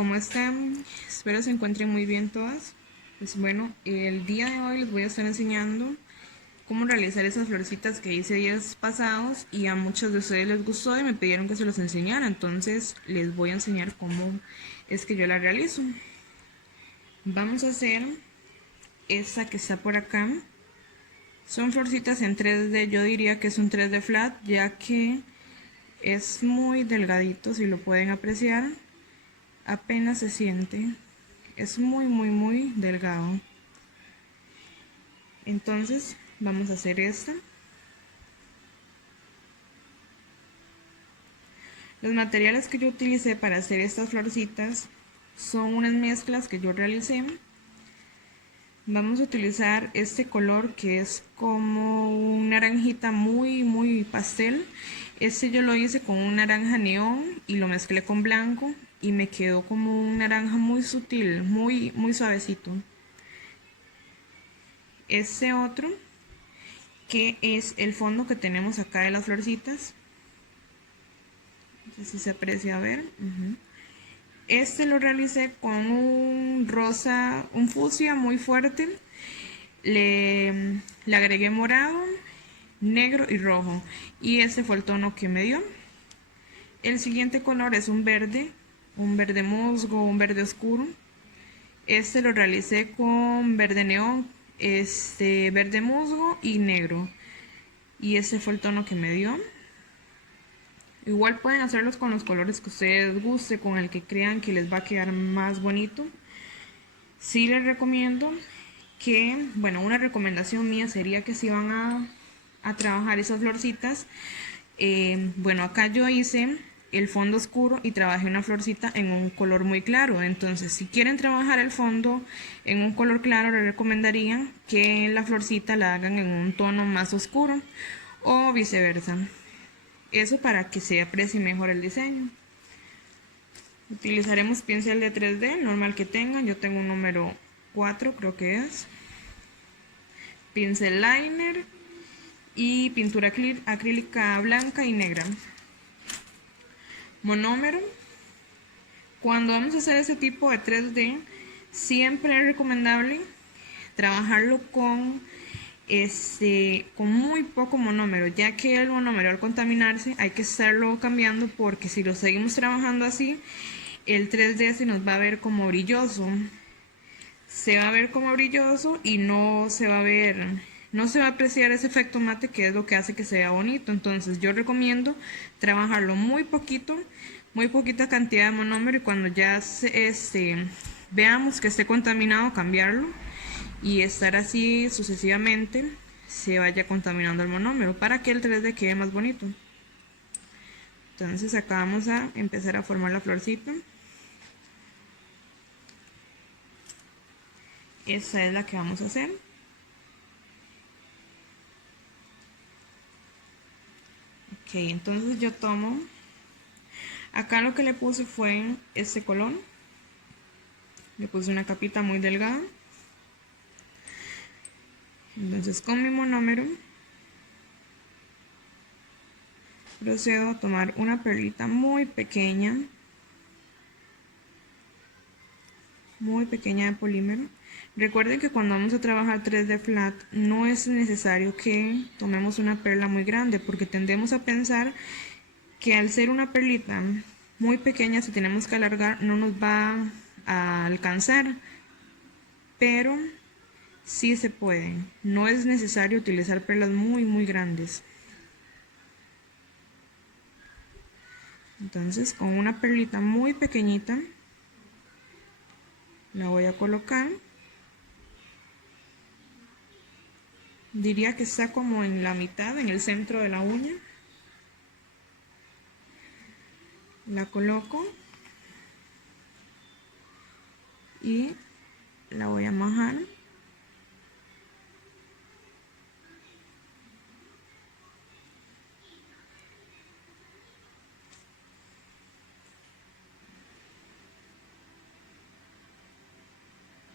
¿cómo están? Espero se encuentren muy bien todas. Pues bueno, el día de hoy les voy a estar enseñando cómo realizar esas florecitas que hice días pasados y a muchos de ustedes les gustó y me pidieron que se los enseñara. Entonces les voy a enseñar cómo es que yo la realizo. Vamos a hacer esta que está por acá. Son florcitas en 3D, yo diría que es un 3D flat, ya que es muy delgadito, si lo pueden apreciar. Apenas se siente, es muy delgado. Entonces vamos a hacer esta. Los materiales que yo utilicé para hacer estas florcitas son unas mezclas que yo realicé. Vamos a utilizar este color que es como un naranjita muy pastel. Este yo lo hice con un naranja neón y lo mezclé con blanco y me quedó como un naranja muy sutil, muy suavecito. Este otro que es el fondo que tenemos acá de las florcitas. No sé si se aprecia a ver. Este lo realicé con un rosa, un fucsia muy fuerte. Le agregué morado, negro y rojo. Y ese fue el tono que me dio. El siguiente color es un verde musgo, un verde oscuro. Este lo realicé con verde neón, verde musgo y negro. Y ese fue el tono que me dio. Igual pueden hacerlos con los colores que ustedes guste, con el que crean que les va a quedar más bonito. Sí les recomiendo que, bueno, una recomendación mía sería que si van a trabajar esas florcitas, bueno, acá yo hice el fondo oscuro y trabajé una florcita en un color muy claro. Entonces, si quieren trabajar el fondo en un color claro, les recomendaría que la florcita la hagan en un tono más oscuro o viceversa. Eso para que se aprecie mejor el diseño. Utilizaremos pincel de 3D, normal que tengan. Yo tengo un número 4, creo que es. Pincel liner y pintura acrílica blanca y negra. Monómero. Cuando vamos a hacer ese tipo de 3D, siempre es recomendable trabajarlo con muy poco monómero, ya que el monómero al contaminarse hay que estarlo cambiando, porque si lo seguimos trabajando así, el 3D se nos va a ver como brilloso. Se va a ver como brilloso y no se va a ver, no se va a apreciar ese efecto mate que es lo que hace que se vea bonito. Entonces yo recomiendo trabajarlo muy poquita cantidad de monómero, y cuando ya veamos que esté contaminado, cambiarlo y estar así sucesivamente, se vaya contaminando el monómero para que el 3D quede más bonito. Entonces acá vamos a empezar a formar la florcita. Esa es la que vamos a hacer. Ok, entonces yo tomo, acá lo que le puse fue este color, le puse una capita muy delgada. Entonces con mi monómero procedo a tomar una perlita muy pequeña de polímero. Recuerden que cuando vamos a trabajar 3D flat no es necesario que tomemos una perla muy grande, porque tendemos a pensar que al ser una perlita muy pequeña, si tenemos que alargar no nos va a alcanzar, pero sí se puede. No es necesario utilizar perlas muy grandes. Entonces con una perlita muy pequeñita la voy a colocar. Diría que está como en la mitad, en el centro de la uña. La coloco y la voy a majar.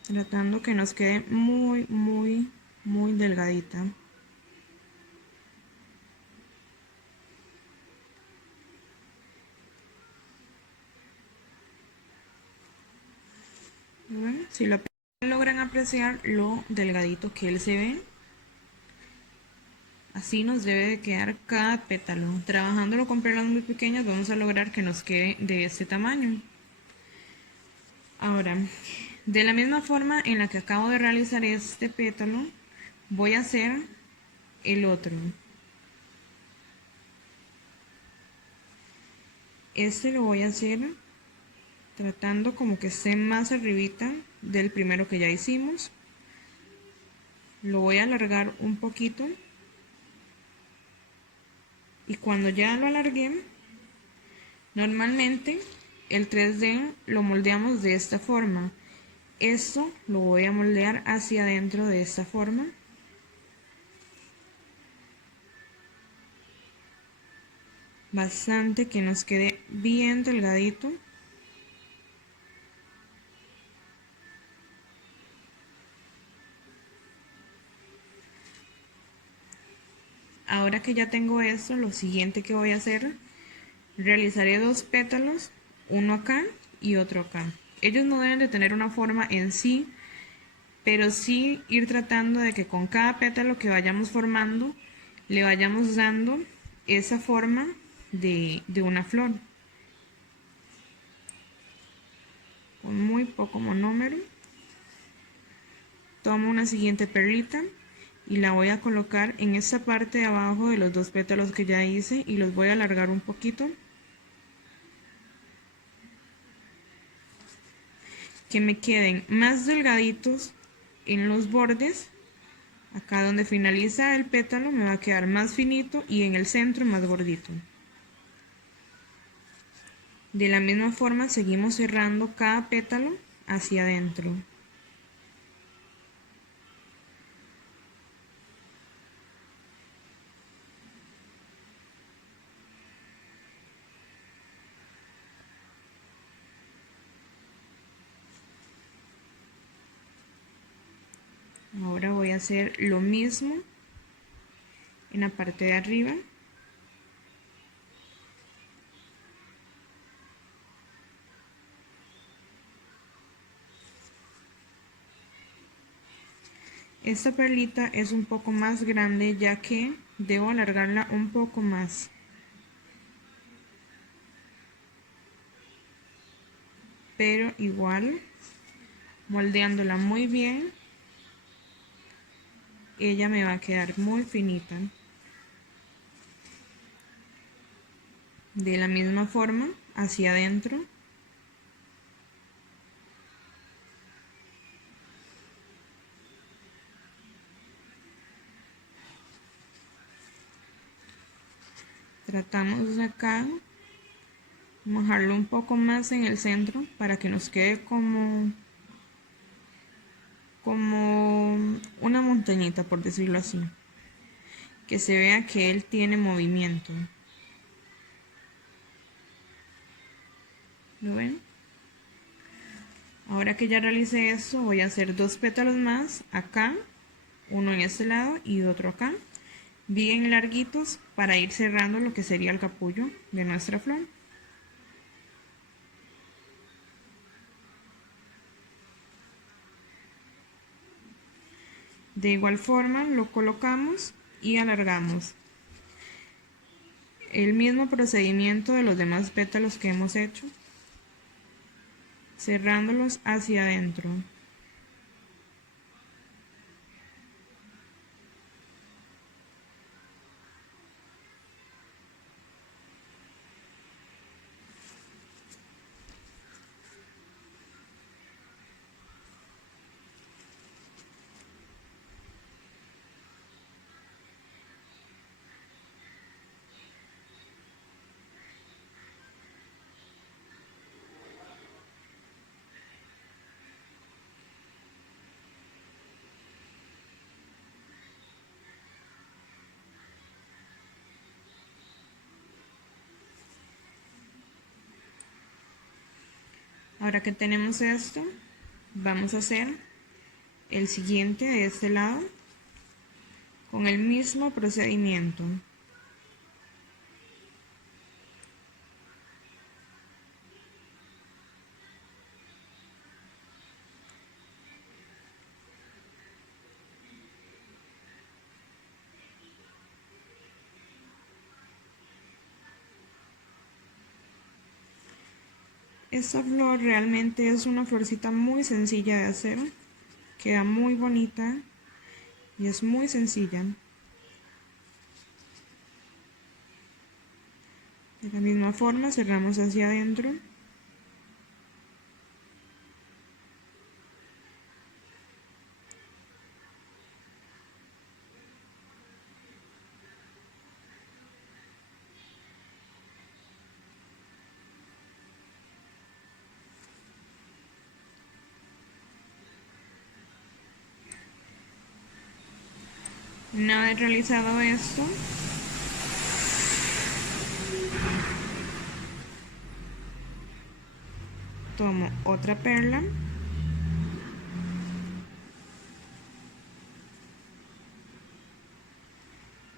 Tratando que nos quede muy delgadita. Bueno, si lo logran apreciar lo delgadito que él se ve, así nos debe de quedar cada pétalo. Trabajándolo con perlas muy pequeñas vamos a lograr que nos quede de este tamaño. Ahora, de la misma forma en la que acabo de realizar este pétalo, voy a hacer el otro. Este lo voy a hacer tratando como que esté más arribita del primero que ya hicimos. Lo voy a alargar un poquito. Y cuando ya lo alargué, normalmente el 3D lo moldeamos de esta forma. Esto lo voy a moldear hacia adentro de esta forma. Bastante, que nos quede bien delgadito. Ahora que ya tengo esto, lo siguiente que voy a hacer, realizaré dos pétalos, uno acá y otro acá. Ellos no deben de tener una forma en sí, pero sí ir tratando de que con cada pétalo que vayamos formando, le vayamos dando esa forma de una flor. Con muy poco monómero. Tomo una siguiente perlita y la voy a colocar en esta parte de abajo de los dos pétalos que ya hice y los voy a alargar un poquito. Que me queden más delgaditos en los bordes. Acá donde finaliza el pétalo me va a quedar más finito y en el centro más gordito. De la misma forma seguimos cerrando cada pétalo hacia adentro. Ahora voy a hacer lo mismo en la parte de arriba. Esta perlita es un poco más grande ya que debo alargarla un poco más. Pero igual, moldeándola muy bien, ella me va a quedar muy finita. De la misma forma, hacia adentro. Tratamos de acá mojarlo un poco más en el centro para que nos quede como una montañita, por decirlo así, que se vea que él tiene movimiento. ¿Lo ven? Ahora que ya realicé esto, voy a hacer dos pétalos más acá, uno en este lado y otro acá, bien larguitos, para ir cerrando lo que sería el capullo de nuestra flor. De igual forma lo colocamos y alargamos. El mismo procedimiento de los demás pétalos que hemos hecho, cerrándolos hacia adentro. Ahora que tenemos esto, vamos a hacer el siguiente de este lado con el mismo procedimiento. Esta flor realmente es una florcita muy sencilla de hacer, queda muy bonita y es muy sencilla. De la misma forma cerramos hacia adentro. Una vez realizado esto, tomo otra perla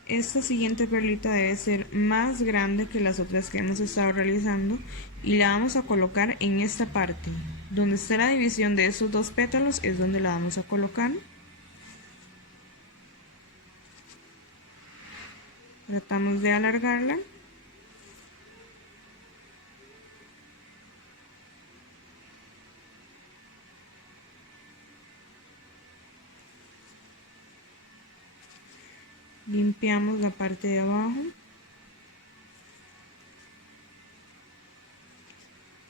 esta siguiente perlita debe ser más grande que las otras que hemos estado realizando y la vamos a colocar en esta parte donde está la división de estos dos pétalos, es donde la vamos a colocar. Tratamos de alargarla. Limpiamos la parte de abajo.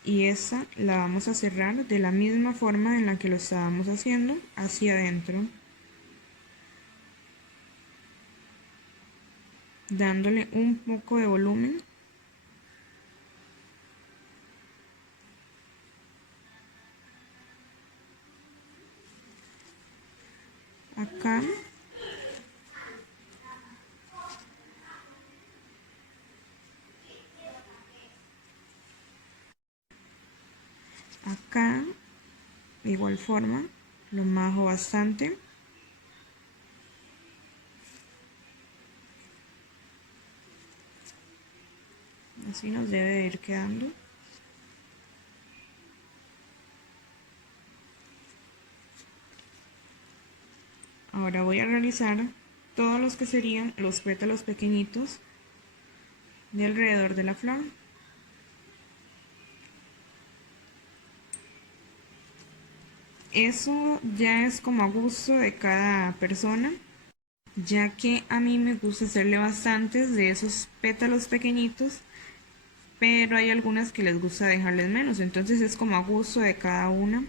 Y esta la vamos a cerrar de la misma forma en la que lo estábamos haciendo, hacia adentro. Dándole un poco de volumen. Acá. Acá, de igual forma, lo majo bastante. Así nos debe de ir quedando. Ahora voy a realizar todos los que serían los pétalos pequeñitos de alrededor de la flor. Eso ya es como a gusto de cada persona, ya que a mí me gusta hacerle bastantes de esos pétalos pequeñitos, pero hay algunas que les gusta dejarles menos, entonces es como a gusto de cada una.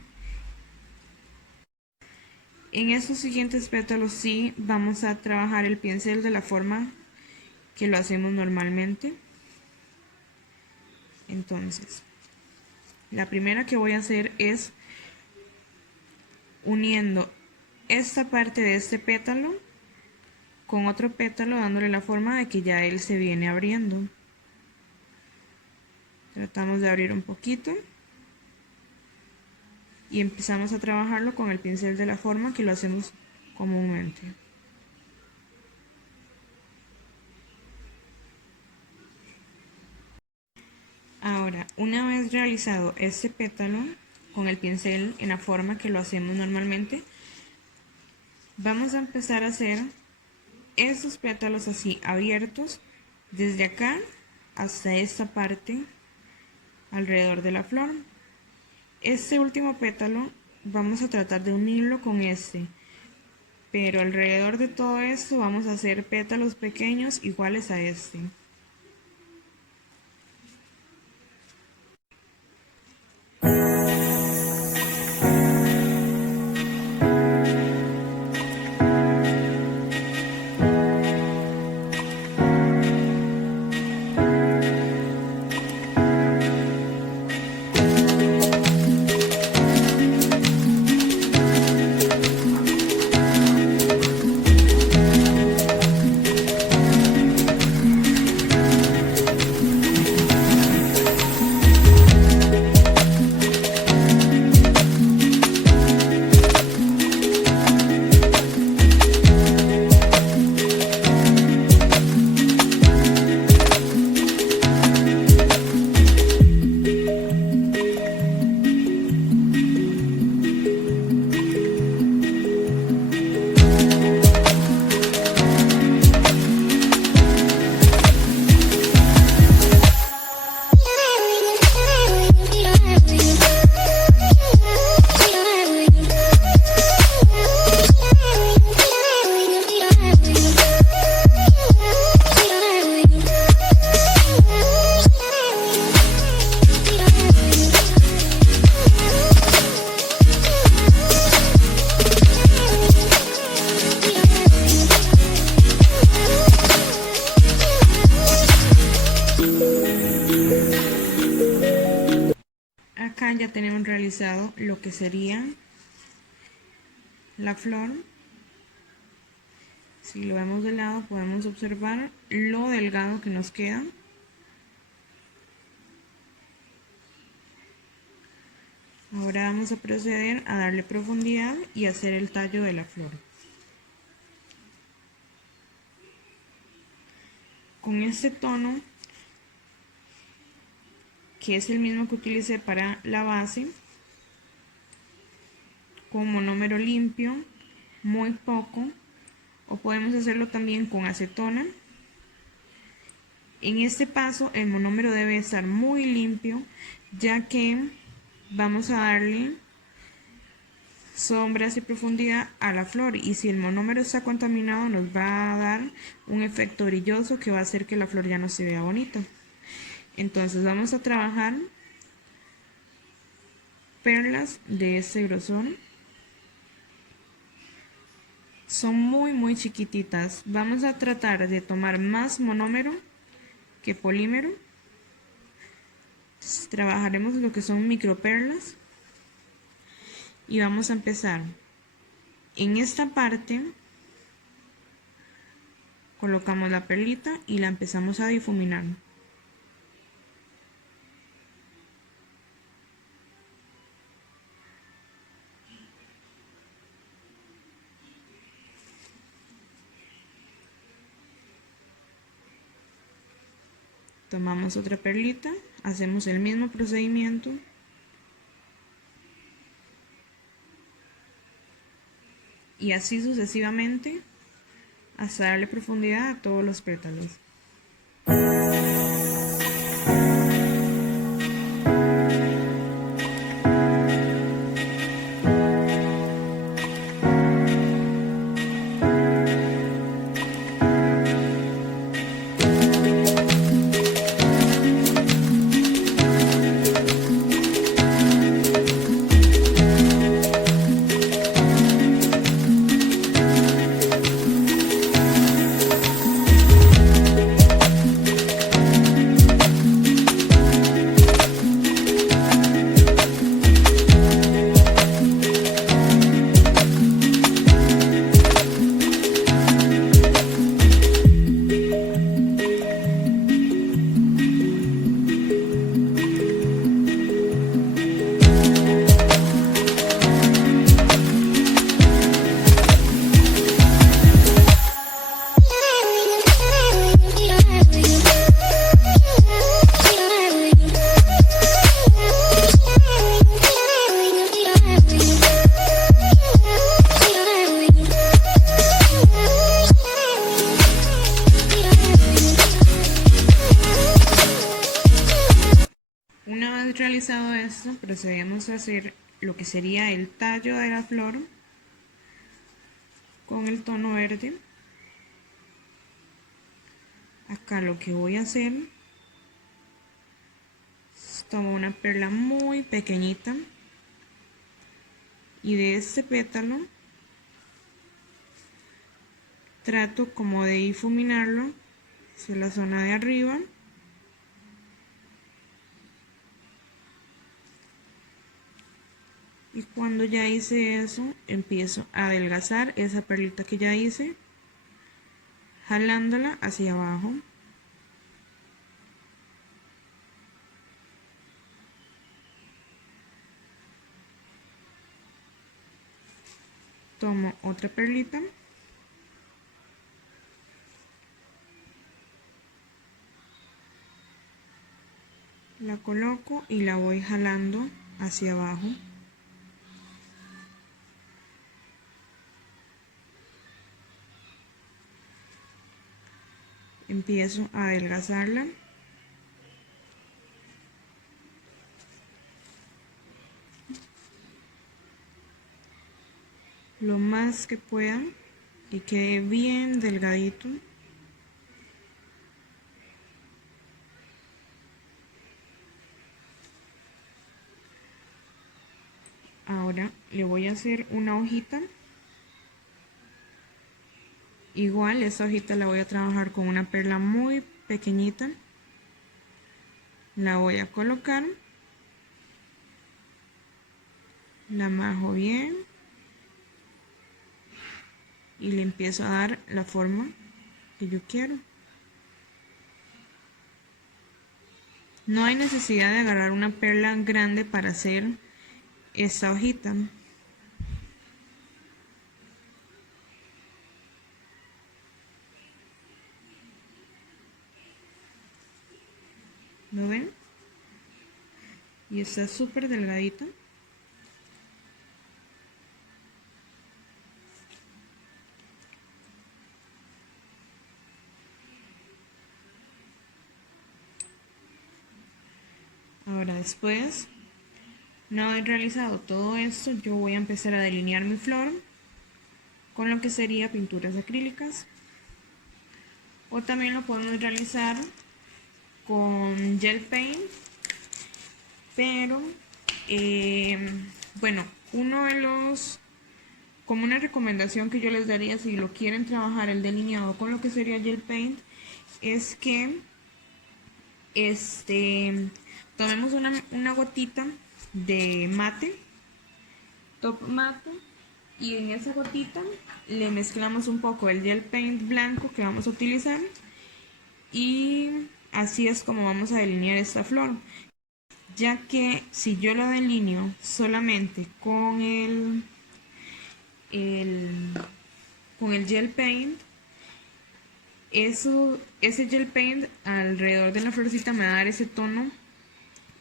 En estos siguientes pétalos sí vamos a trabajar el pincel de la forma que lo hacemos normalmente. Entonces, la primera que voy a hacer es uniendo esta parte de este pétalo con otro pétalo, dándole la forma de que ya él se viene abriendo. Tratamos de abrir un poquito y empezamos a trabajarlo con el pincel de la forma que lo hacemos comúnmente. Ahora, una vez realizado este pétalo con el pincel en la forma que lo hacemos normalmente, vamos a empezar a hacer estos pétalos así abiertos desde acá hasta esta parte alrededor de la flor. Este último pétalo vamos a tratar de unirlo con este, pero alrededor de todo esto vamos a hacer pétalos pequeños iguales a este. finalizado lo que sería la flor. Si lo vemos de lado podemos observar lo delgado que nos queda. Ahora vamos a proceder a darle profundidad y hacer el tallo de la flor. Con este tono, que es el mismo que utilicé para la base, con monómero limpio, muy poco, o podemos hacerlo también con acetona. En este paso el monómero debe estar muy limpio, ya que vamos a darle sombras y profundidad a la flor, y si el monómero está contaminado nos va a dar un efecto brilloso que va a hacer que la flor ya no se vea bonita. Entonces vamos a trabajar perlas de este grosor. Son muy chiquititas. Vamos a tratar de tomar más monómero que polímero. Entonces, trabajaremos lo que son microperlas. Y vamos a empezar en esta parte. Colocamos la perlita y la empezamos a difuminar. Tomamos otra perlita, hacemos el mismo procedimiento y así sucesivamente hasta darle profundidad a todos los pétalos. Una vez realizado esto, procedemos a hacer lo que sería el tallo de la flor con el tono verde. Acá lo que voy a hacer es tomar una perla muy pequeñita y de este pétalo trato como de difuminarlo hacia la zona de arriba. Y cuando ya hice eso, empiezo a adelgazar esa perlita que ya hice, jalándola hacia abajo. Tomo otra perlita. La coloco y la voy jalando hacia abajo. Empiezo a adelgazarla. Lo más que pueda, que quede bien delgadito. Ahora le voy a hacer una hojita. Igual esta hojita la voy a trabajar con una perla muy pequeñita. La voy a colocar. La majo bien y le empiezo a dar la forma que yo quiero. No hay necesidad de agarrar una perla grande para hacer esta hojita. ¿Lo ven? Y está súper delgadita. Ahora después, una vez realizado todo esto, yo voy a empezar a delinear mi flor con lo que sería pinturas acrílicas. O también lo podemos realizar con gel paint, pero bueno, uno de los, como una recomendación que yo les daría si lo quieren trabajar el delineado con lo que sería gel paint, es que tomemos una gotita de mate, top mate, y en esa gotita le mezclamos un poco el gel paint blanco que vamos a utilizar, y así es como vamos a delinear esta flor, ya que si yo la delineo solamente con con el gel paint, ese gel paint alrededor de la florcita me va a dar ese tono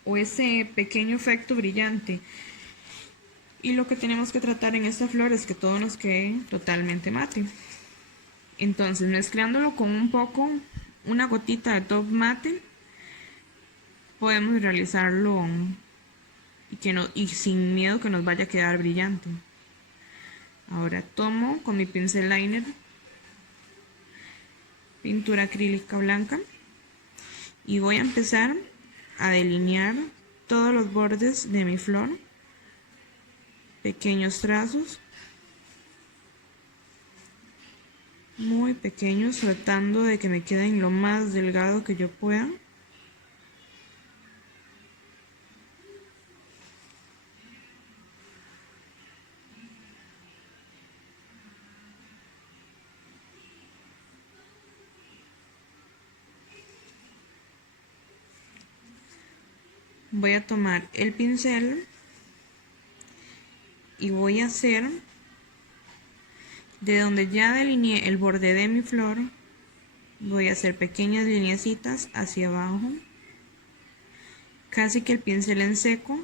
o ese pequeño efecto brillante, y lo que tenemos que tratar en esta flor es que todo nos quede totalmente mate. Entonces, mezclándolo con una gotita de top mate, podemos realizarlo y sin miedo que nos vaya a quedar brillante. Ahora tomo con mi pincel liner pintura acrílica blanca y voy a empezar a delinear todos los bordes de mi flor, pequeños trazos, muy pequeños, tratando de que me queden lo más delgado que yo pueda. Voy a tomar el pincel y voy a hacer, de donde ya delineé el borde de mi flor, voy a hacer pequeñas lineecitas hacia abajo, casi que el pincel en seco,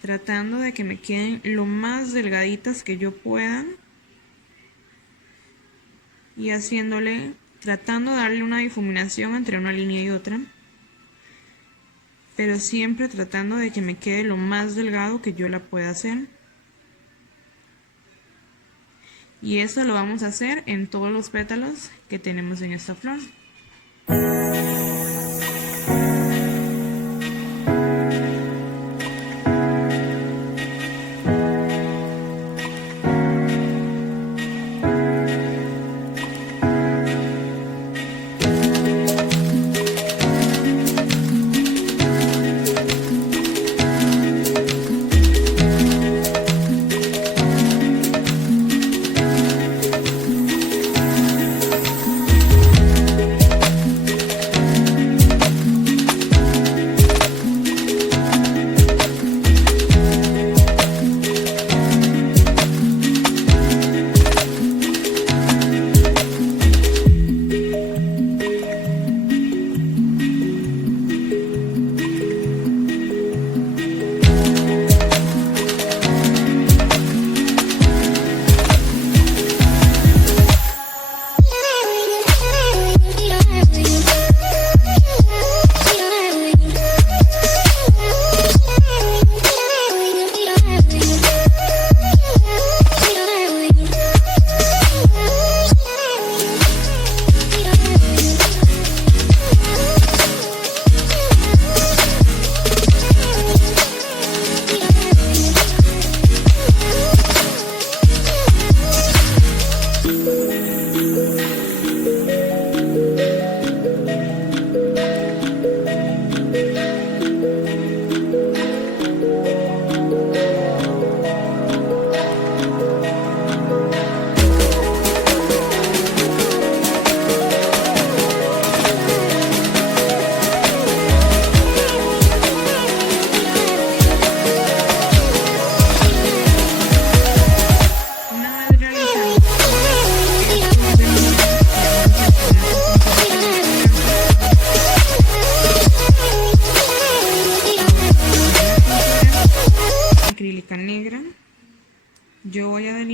tratando de que me queden lo más delgaditas que yo pueda, y tratando de darle una difuminación entre una línea y otra, pero siempre tratando de que me quede lo más delgado que yo la pueda hacer. Y eso lo vamos a hacer en todos los pétalos que tenemos en esta flor.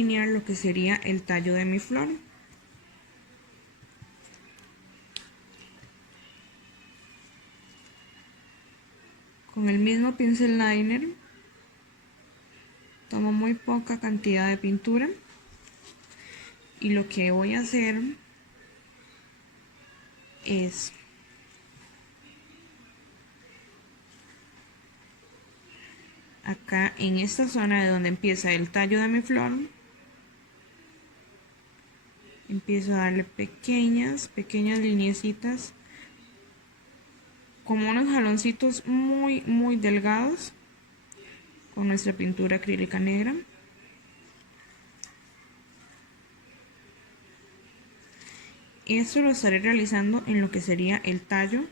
delinear lo que sería el tallo de mi flor. Con el mismo pincel liner tomo muy poca cantidad de pintura y lo que voy a hacer es acá en esta zona de donde empieza el tallo de mi flor, empiezo a darle pequeñas lineecitas, como unos jaloncitos muy delgados con nuestra pintura acrílica negra. Esto lo estaré realizando en lo que sería el tallo.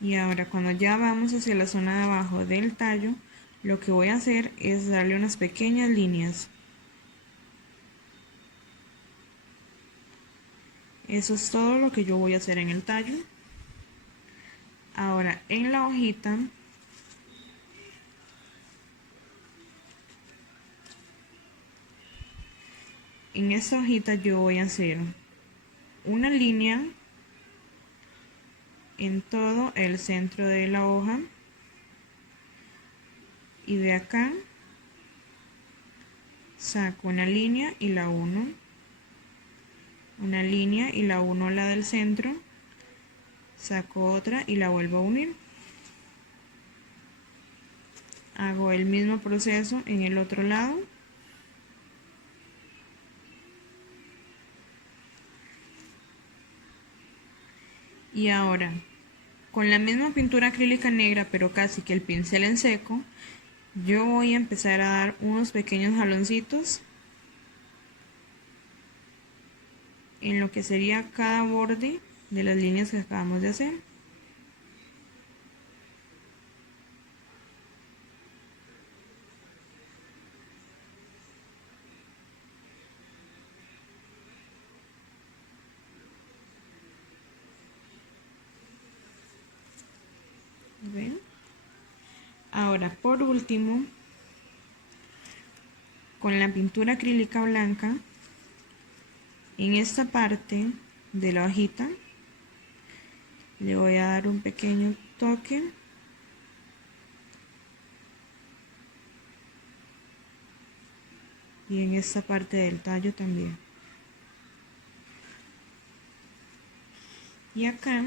Y ahora cuando ya vamos hacia la zona de abajo del tallo, lo que voy a hacer es darle unas pequeñas líneas. Eso es todo lo que yo voy a hacer en el tallo. Ahora en la hojita en esta hojita yo voy a hacer una línea en todo el centro de la hoja y de acá saco una línea y la uno, una línea y la uno a la del centro, saco otra y la vuelvo a unir. Hago el mismo proceso en el otro lado. Y ahora, con la misma pintura acrílica negra, pero casi que el pincel en seco, yo voy a empezar a dar unos pequeños jaloncitos en lo que sería cada borde de las líneas que acabamos de hacer. ¿Ven? Ahora, por último, con la pintura acrílica blanca, en esta parte de la hojita le voy a dar un pequeño toque y en esta parte del tallo también. Y acá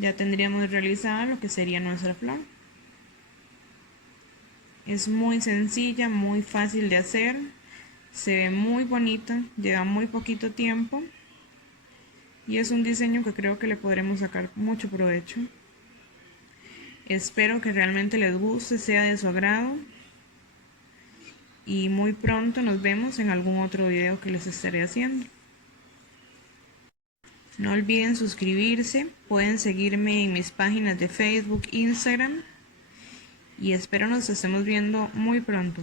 ya tendríamos realizada lo que sería nuestra flor. Es muy sencilla, muy fácil de hacer, se ve muy bonita, lleva muy poquito tiempo y es un diseño que creo que le podremos sacar mucho provecho. Espero que realmente les guste, sea de su agrado y muy pronto nos vemos en algún otro video que les estaré haciendo. No olviden suscribirse, pueden seguirme en mis páginas de Facebook, Instagram y espero nos estemos viendo muy pronto.